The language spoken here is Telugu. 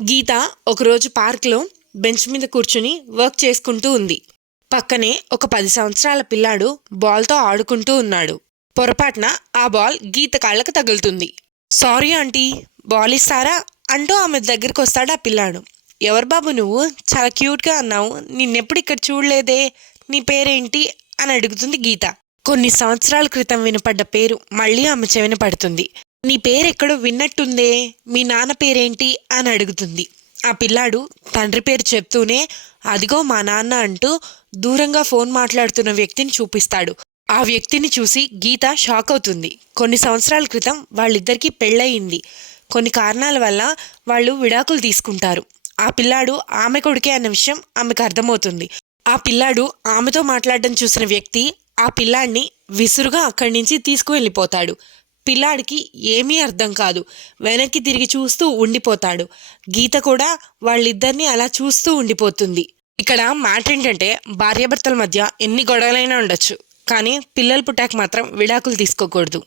గీత ఒకరోజు పార్క్లో బెంచ్ మీద కూర్చుని వర్క్ చేసుకుంటూ ఉంది. పక్కనే ఒక 10 సంవత్సరాల పిల్లాడు బాల్తో ఆడుకుంటూ ఉన్నాడు. పొరపాటున ఆ బాల్ గీత కాళ్ళకు తగులుతుంది. సారీ ఆంటీ, బాల్ ఇస్తారా అంటూ ఆమె దగ్గరికి వస్తాడు ఆ పిల్లాడు. ఎవరు బాబు నువ్వు, చాలా క్యూట్గా అన్నావు, నిన్నెప్పుడు ఇక్కడ చూడలేదే, నీ పేరేంటి అని అడుగుతుంది గీత. కొన్ని సంవత్సరాల క్రితం వినపడ్డ పేరు మళ్ళీ ఆమె చెవిన పడుతుంది. నీ పేరెక్కడో విన్నట్టుందే, మీ నాన్న పేరేంటి అని అడుగుతుంది. ఆ పిల్లాడు తండ్రి పేరు చెప్తూనే అదిగో మా నాన్న అంటూ దూరంగా ఫోన్ మాట్లాడుతున్న వ్యక్తిని చూపిస్తాడు. ఆ వ్యక్తిని చూసి గీత షాక్ అవుతుంది. కొన్ని సంవత్సరాల క్రితం వాళ్ళిద్దరికీ పెళ్ళయింది. కొన్ని కారణాల వల్ల వాళ్ళు విడాకులు తీసుకుంటారు. ఆ పిల్లాడు ఆమె కొడుకే అన్న విషయం ఆమెకు అర్థమవుతుంది. ఆ పిల్లాడు ఆమెతో మాట్లాడడం చూసిన వ్యక్తి ఆ పిల్లాడిని విసురుగా అక్కడి నుంచి తీసుకువెళ్ళిపోతాడు. పిల్లాడికి ఏమీ అర్థం కాదు. వెనక్కి తిరిగి చూస్తూ ఉండిపోతాడు. గీత కూడా వాళ్ళిద్దరినీ అలా చూస్తూ ఉండిపోతుంది. ఇక్కడ మ్యాటర్ ఏంటంటే, భార్యాభర్తల మధ్య ఎన్ని గొడవలైనా ఉండొచ్చు, కానీ పిల్లలు పుట్టాక మాత్రం విడాకులు తీసుకోకూడదు.